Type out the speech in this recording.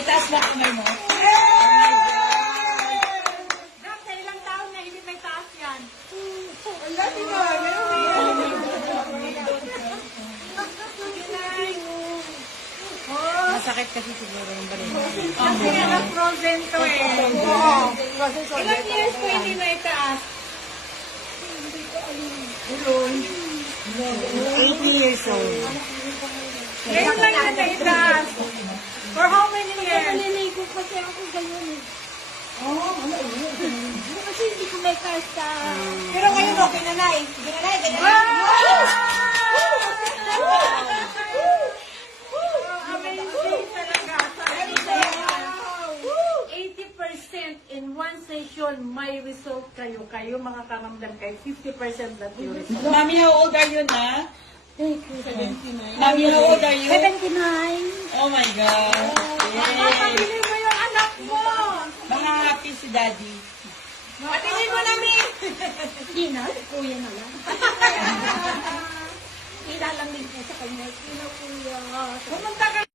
itaas mo kamay mo. Dok, sa ilang taon na hindi may taas yan. Wala, diba? Masakit kasi siguro yung balin. Kasi nga frozen to eh. Oo. Ilang years ko hindi na itaas? 80 years old. Ngayon lang yan na itaas. For how many years? Naliligo kasi ako ganyan eh. Kasi hindi ko may kasta. Pero ngayon okay na, Nay. Sige na, Nay. Ganyan na. Amazing talaga. 80% in one session, may result kayo. Kayo makakaramdam kayo. 50% na yung result. Mami, how old are you na? Thank you. Mami, how old are you? 79. Oh my God. Yay. Pabili mo yung anak mo. Mga happy si Daddy. Patingin mo namin. Hindi na, kuya na lang. Ilalang din po sa kanya. Sino kuya? Pumunta ka